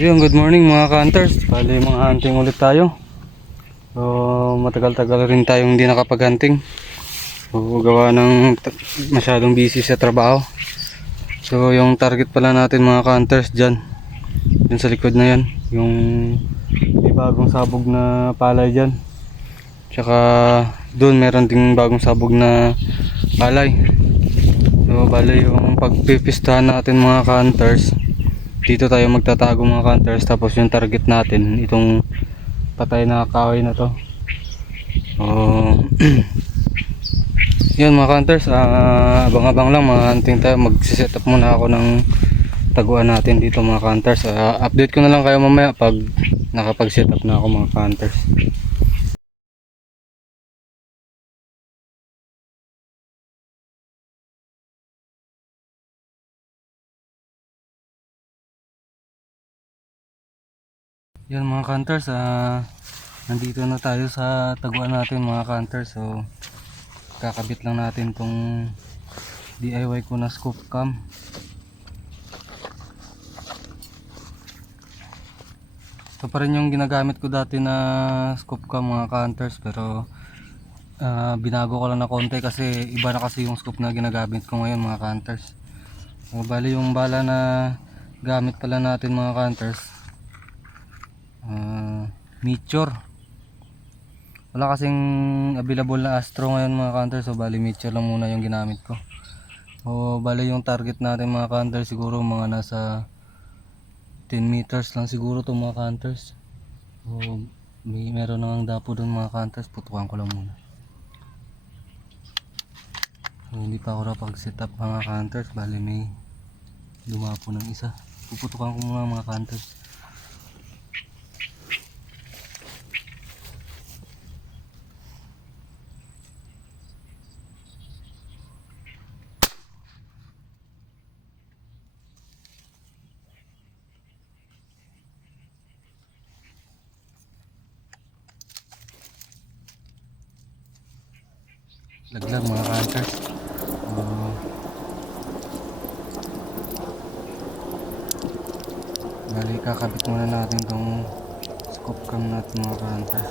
Yun, good morning mga ka-hunters. Bali, mga hunting ulit tayo. So, matagal-tagal rin tayong hindi nakapag-hunting. So, gawa ng masyadong busy sa trabaho. So, yung target pala natin mga ka-hunters dyan. Yun sa likod na yan. Yung may bagong sabog na palay dyan. Tsaka, dun meron ding bagong sabog na palay. So, bali yung pagpipistahan natin mga ka-hunters, dito tayo magtatago mga hunters, tapos yung target natin itong patay na kahoy na to. Yun mga hunters, abang-abang lang mga hunting tayo. Magsiset up muna ako ng taguan natin dito mga hunters. Update ko na lang kayo mamaya pag nakapag set up na ako mga hunters. Yan mga hunters, nandito na tayo sa taguan natin mga hunters. So kakabit lang natin tong DIY ko na scoop cam. Ito pa rin yung ginagamit ko dati na scoop cam mga hunters, pero binago ko lang na konti kasi iba na kasi yung scoop na ginagamit ko ngayon mga hunters. So, bali yung bala na gamit pala natin mga hunters, Meteor. Wala kasing available na Astro ngayon mga hunters, so bali Meteor lang muna yung ginamit ko. So bali yung target natin mga hunters siguro mga nasa 10 meters lang siguro to mga hunters. So meron nang dapo dun mga hunters, putukan ko lang muna. So, hindi pa ako napag set up mga hunters, bali may dumapo ng isa. Puputukan ko muna mga hunters. Laglag mga hunters. Bali kakabit muna natin tong scoop cam natin mga hunters.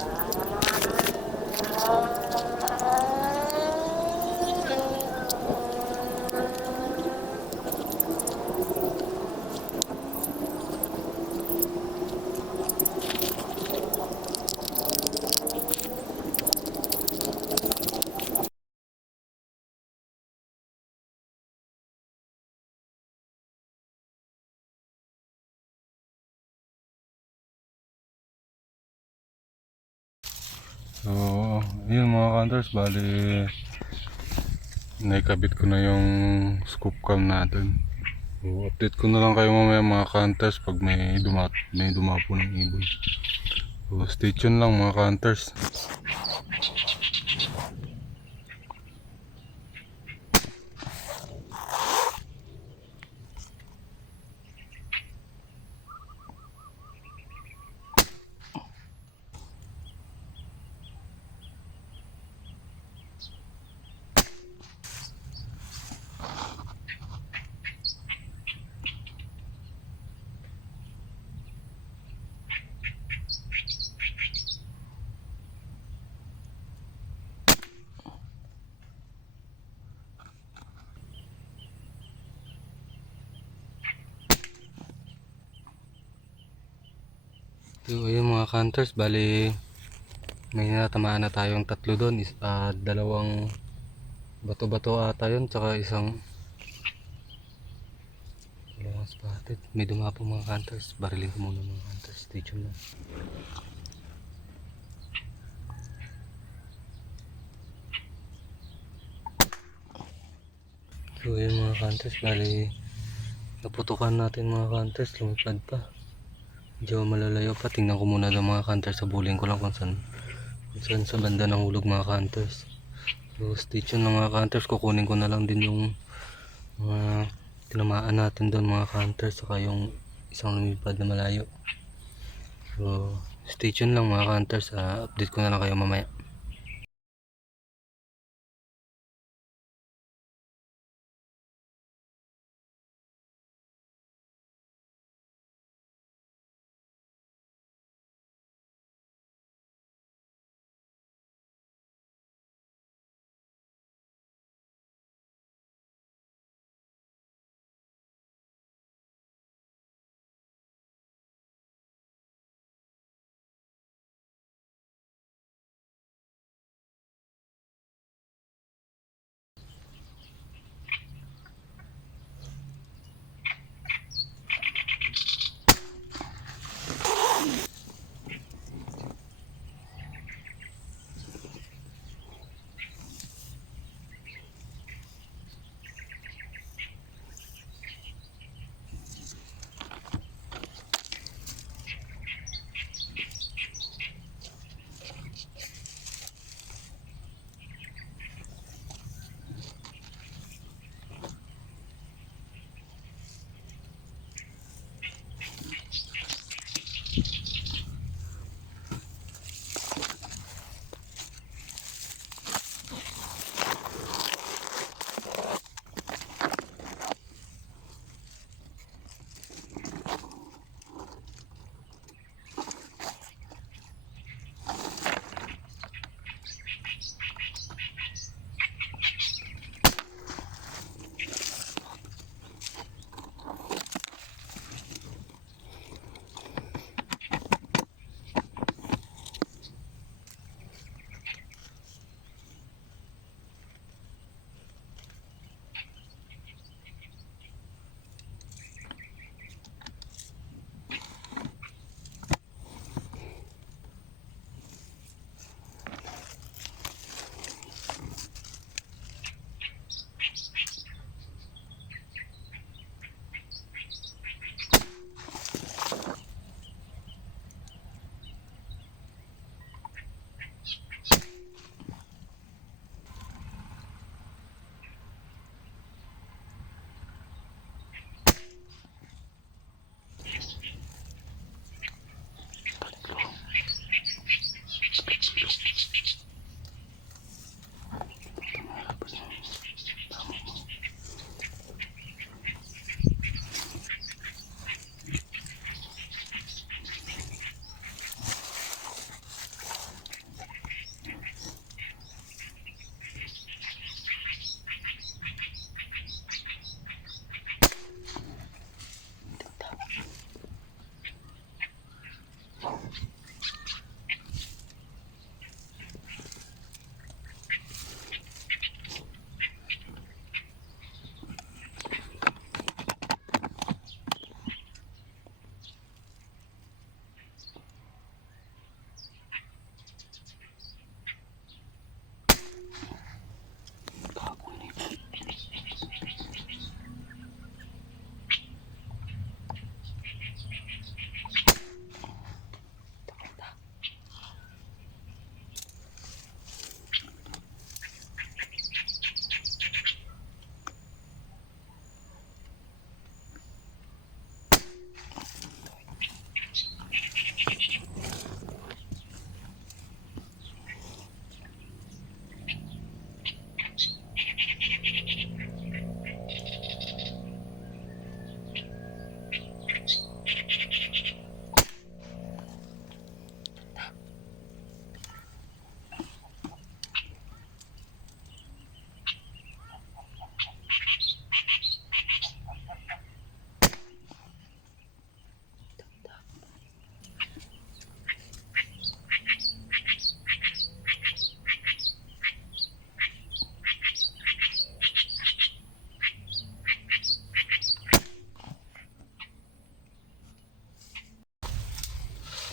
So yun mga hunters, bali naikabit ko na yung scoop cam natin. So, update ko na lang kayo mamaya mga hunters pag may dumapo ng ibon. So stay tuned lang mga hunters. So ayun mga hunters, bali may natamaan na tayong tatlo doon. Dalawang bato-bato ata yun, tsaka dalawang spotted. May dumapo mga hunters, barilin ko muna mga hunters, stay tuned lang. So ayun mga hunters, bali naputukan natin mga hunters, lumipad pa. Medyo malalayo pa. Tingnan ko muna ng mga hunters, sabulin ko lang kung saan sa banda ng hulog mga hunters. So stay tuned lang mga hunters, kukunin ko na lang din yung mga tinamaan natin doon mga hunters, saka yung isang lumipad na malayo. So stay tuned lang mga hunters, update ko na lang kayo mamaya.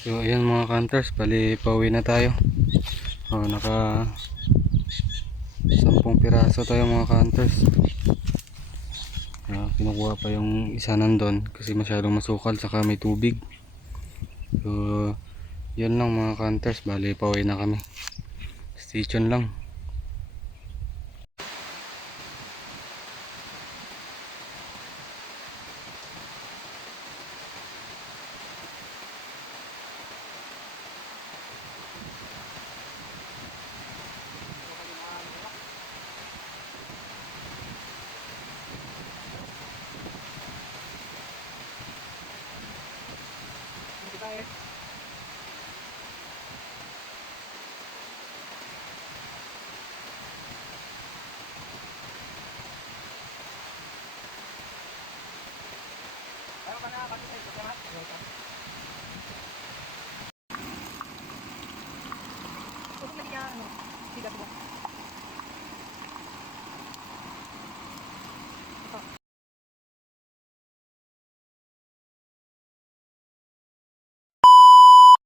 So ayan mga hunters, bali pauwi na tayo. Naka 10 piraso tayo mga hunters. Kinukuha pa yung isa nandun kasi masyadong masukal saka may tubig. So yun lang mga hunters, bali pauwi na kami. Station lang.